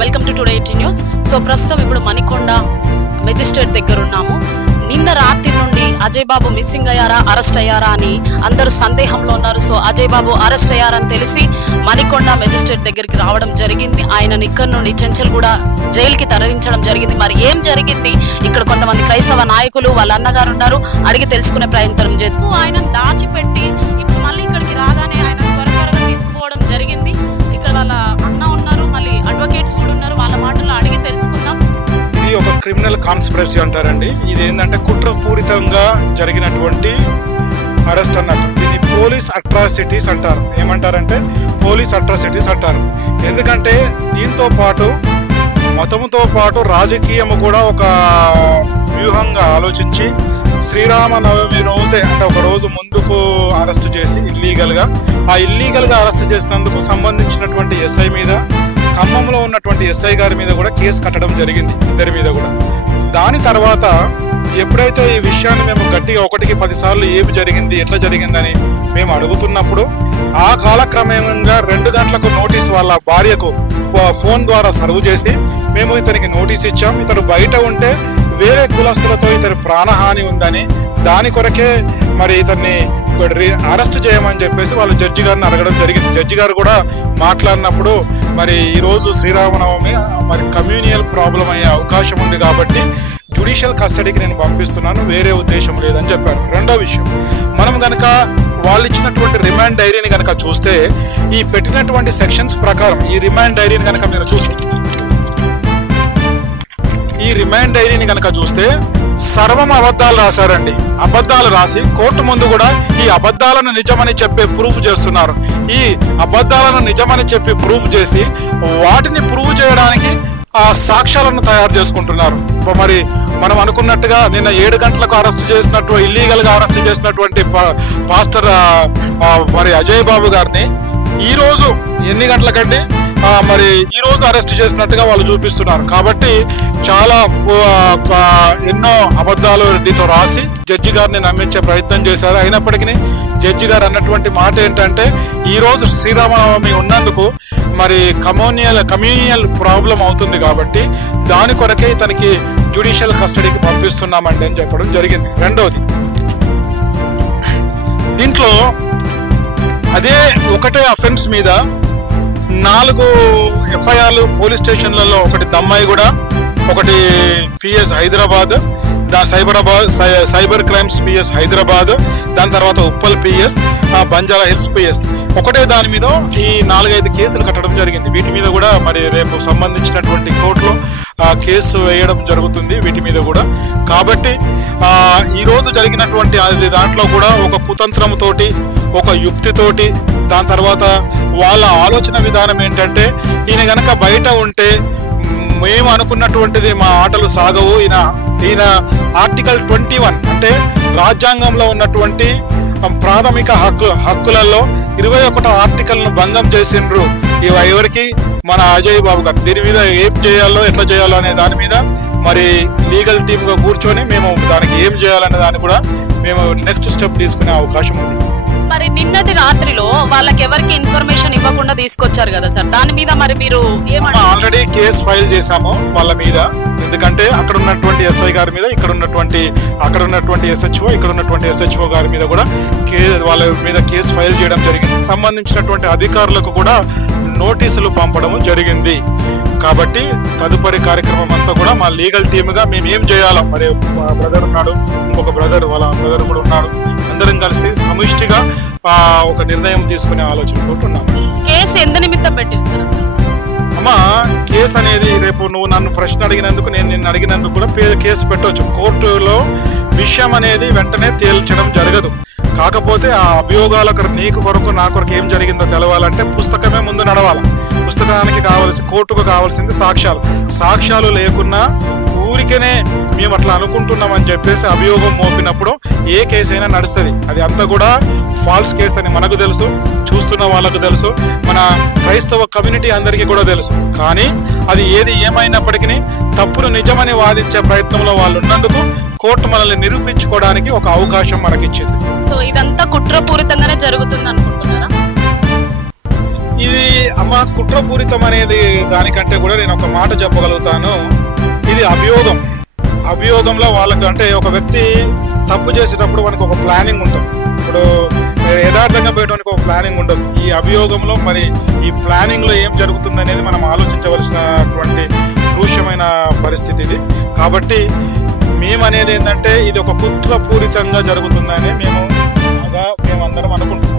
Welcome to today 18 news. So ప్రస్తుతం ఇప్పుడు Manikonda magistrate దగ్గర ఉన్నాము. నిన్న రాత్రి నుండి అజయ్ బాబు మిస్సింగ్ అయ్యారా, అరెస్ట్ అయ్యారా అని అందరూ సందేహంలో ఉన్నారు. సో అజయ్ బాబు అరెస్ట్ అయ్యారని తెలిసి మణికొండ మెజిస్ట్రేట్ దగ్గరికి రావడం జరిగింది. ఆయనను ఇక్కడ నుండి చెంచల్గూడ జైలుకి తరలించడం జరిగింది. మరి ఏం జరిగింది, ఇక్కడ కొంతమంది క్రైస్తవ నాయకులు వాళ్ళ అన్నగారు ఉన్నారు, అడిగి తెలుసుకునే ప్రయత్నం చేద్దాం. ఆయన దాచిపెట్టి ఇప్పుడు మళ్ళీ ఇక్కడికి రాగానే ఆయన త్వరగా తీసుకుపోవడం జరిగింది. ఇక్కడ వాళ్ళ అన్న ఉన్నారు, మళ్ళీ అడ్వకేట్స్ కూడా ఉన్నారు, వాళ్ళ మాటల్లో అడిగి తెలుసుకుందాం. ఇది ఒక క్రిమినల్ కాన్స్పిరసీ అంటారండి. ఇది ఏంటంటే కుట్రపూరితంగా జరిగినటువంటి అరెస్ట్ అన్నట్టు. దీన్ని పోలీస్ అట్రాసిటీస్ అంటారు. ఏమంటారంటే పోలీస్ అట్రాసిటీస్ అంటారు. ఎందుకంటే దీంతో పాటు మతముతో పాటు రాజకీయము కూడా ఒక వ్యూహంగా ఆలోచించి శ్రీరామనవమి రోజే అంటే ఒక రోజు ముందుకు అరెస్ట్ చేసి ఇల్లీగల్గా అరెస్ట్ చేసినందుకు సంబంధించినటువంటి ఎస్ఐ మీద, ఖమ్మంలో ఉన్నటువంటి ఎస్ఐ గారి మీద కూడా కేసు కట్టడం జరిగింది, ఇద్దరి మీద కూడా. దాని తర్వాత ఎప్పుడైతే ఈ విషయాన్ని మేము గట్టిగా 1కి 10 సార్లు ఏమి జరిగింది, ఎట్లా జరిగిందని మేము అడుగుతున్నప్పుడు ఆ కాలక్రమంగా 2 గంటలకు నోటీస్ వాళ్ళ భార్యకు ఫోన్ ద్వారా సర్వ్ చేసి మేము ఇతనికి నోటీస్ ఇచ్చాం. ఇతడు బయట ఉంటే వేరే కులస్తులతో ఇతని ప్రాణహాని ఉందని, దాని కొరకే మరి ఇతన్ని అరెస్ట్ చేయమని చెప్పేసి వాళ్ళు జడ్జి గారిని అడగడం జరిగింది. జడ్జి గారు కూడా మాట్లాడినప్పుడు మరి ఈరోజు శ్రీరామనవమి, మరి కమ్యూనియల్ ప్రాబ్లం అయ్యే అవకాశం ఉంది కాబట్టి జ్యుడిషియల్ కస్టడీకి నేను పంపిస్తున్నాను, వేరే ఉద్దేశం లేదని చెప్పారు. రెండో విషయం, మనం గనక వాళ్ళు ఇచ్చినటువంటి రిమాండ్ డైరీని గనక చూస్తే ఈ పెట్టినటువంటి సెక్షన్స్ ప్రకారం ఈ రిమాండ్ డైరీని గనక మీరు చూస్తే సర్వం అబద్ధాలు రాశారండి. అబద్ధాలు రాసి కోర్టు ముందు కూడా ఈ అబద్ధాలను నిజమని చెప్పి ప్రూఫ్ చేస్తున్నారు. ఈ అబద్ధాలను నిజమని చెప్పి ప్రూఫ్ చేసి వాటిని ప్రూవ్ చేయడానికి ఆ సాక్ష్యాలను తయారు చేసుకుంటున్నారు. మరి మనం అనుకున్నట్టుగా నిన్న 7 గంటలకు ఇల్లీగల్గా అరెస్ట్ చేసినటువంటి పాస్టర్ మరి అజయ్ బాబు గారిని ఈరోజు ఎన్ని గంటలకండి మరి ఈరోజు అరెస్ట్ చేసినట్టుగా వాళ్ళు చూపిస్తున్నారు. కాబట్టి చాలా ఎన్నో అబద్ధాలు దీంట్లో రాసి జడ్జి గారిని నమ్మించే ప్రయత్నం చేశారు. అయినప్పటికీ జడ్జి గారు అన్నటువంటి మాట ఏంటంటే ఈరోజు శ్రీరామనవమి ఉన్నందుకు మరి కమ్యూనియల్ ప్రాబ్లం అవుతుంది కాబట్టి దాని కొరకే ఇతనికి జ్యుడిషియల్ కస్టడీకి పంపిస్తున్నామండి అని చెప్పడం జరిగింది. రెండవది, దీంట్లో అదే ఒకటే అఫెన్స్ మీద 4 ఎఫ్ఐఆర్లు పోలీస్ స్టేషన్లలో, ఒకటి దమ్మాయిగూడ, ఒకటి PS Hyderabad, cyber crimes PS Hyderabad, దాని తర్వాత Uppal PS, Banjara hills PS, ఒకటే దాని మీద ఈ 4-5 కేసులు కట్టడం జరిగింది. వీటి మీద కూడా మరి రేపు సంబంధించినటువంటి కోర్టులో కేసు వేయడం జరుగుతుంది వీటి మీద కూడా. కాబట్టి ఈరోజు జరిగినటువంటి దాంట్లో కూడా ఒక కుతంత్రంతోటి, ఒక యుక్తితోటి, దాని తర్వాత వాళ్ళ ఆలోచన విధానం ఏంటంటే ఈయన గనక బయట ఉంటే మేము అనుకున్నటువంటిది మా ఆటలు సాగవు. ఈయన ఆర్టికల్ 21 అంటే రాజ్యాంగంలో ఉన్నటువంటి ప్రాథమిక హక్కులలో 21వ ఆర్టికల్ను భంగం చేసిండ్రు ఎవరికి, మన అజయ్ బాబు గారు. దీని మీద ఏం చేయాలో, ఎట్లా చేయాలో అనే దాని మీద మరి లీగల్ టీమ్గా కూర్చొని మేము దానికి ఏం చేయాలనే దాన్ని కూడా మేము నెక్స్ట్ స్టెప్ తీసుకునే అవకాశం ఉంది. మరి నిన్నటి రాత్రిలో వాళ్ళకి ఎవరికి ఇన్ఫర్మేషన్ ఇవ్వకుండా తీసుకొచ్చారు కదా సార్, దాని మీద మరి మీరు ఆల్రెడీ కేసు ఫైల్ చేశాము వాళ్ళ మీద. ఎందుకంటే అక్కడ ఉన్నటువంటి ఎస్ఐ గారి మీద, అక్కడ ఉన్నటువంటి ఎస్హెచ్ఓ గారి మీద కూడా వాళ్ళ మీద కేసు ఫైల్ చేయడం జరిగింది. సంబంధించినటువంటి అధికారులకు కూడా నోటీసులు పంపడం జరిగింది. కాబట్టి తదుపరి కార్యక్రమం అంతా కూడా మా లీగల్ టీమ్గా మేము ఏం చేయాలో, మరి బ్రదర్ ఉన్నాడు, ఇంకొక వాళ్ళ బ్రదర్ కూడా ఉన్నాడు, అందరం కలిసి సమిష్టిగా ఒక నిర్ణయం తీసుకునే ఆలోచనతో ఉన్నాము. కేసు ఎంత నిమిత్తం పెట్టారు సార్ అసలు? అమ్మా, కేసు అనేది రేపు నువ్వు నన్ను ప్రశ్న అడిగినందుకు, నేను నిన్ను అడిగినందుకు కూడా కేసు పెట్టవచ్చు. కోర్టులో విషయం అనేది వెంటనే తేల్చడం జరగదు. కాకపోతే ఆ అభియోగాలకు నీకు కొరకు నా కొరకు ఏం జరిగిందో తెలవాలంటే పుస్తకమే ముందు నడవాలి. పుస్తకానికి కోర్టుకు కావాల్సింది సాక్ష్యాలు లేకున్నా ఊరికేనే మేము అట్లా అనుకుంటున్నామని చెప్పేసి అభియోగం మోపినప్పుడు ఏ కేసు అయినా నడుస్తుంది. అది అంతా కూడా ఫాల్స్ కేసు అని మనకు తెలుసు, చూస్తున్న వాళ్ళకు తెలుసు, మన క్రైస్తవ కమ్యూనిటీ అందరికీ కూడా తెలుసు. కానీ అది ఏమైనప్పటికీ తప్పును నిజమని వాదించే ప్రయత్నంలో వాళ్ళు ఉన్నందుకు కోర్టు మనల్ని నిరూపించుకోవడానికి ఒక అవకాశం మనకిచ్చింది. సో ఇదంతా కుట్రపూరితంగానే జరుగుతుంది అనుకుంటున్నారా? ఇది అమ్మ కుట్రపూరితం అనేది దానికంటే కూడా నేను ఒక మాట చెప్పగలుగుతాను. ఇది అభియోగంలో వాళ్ళకు అంటే ఒక వ్యక్తి తప్పు చేసేటప్పుడు మనకు ఒక ప్లానింగ్ ఉంటుంది. ఇప్పుడు యథార్థంగా పోయడానికి ఒక ప్లానింగ్ ఉండదు. ఈ అభియోగంలో మరి ఈ ప్లానింగ్లో ఏం జరుగుతుంది అనేది మనం ఆలోచించవలసినటువంటి క్రూష్యమైన పరిస్థితి ఇది. కాబట్టి మేము అనేది ఏంటంటే ఇది ఒక కుట్రపూరితంగా జరుగుతుందని మేమందరం అనుకుంటున్నాం.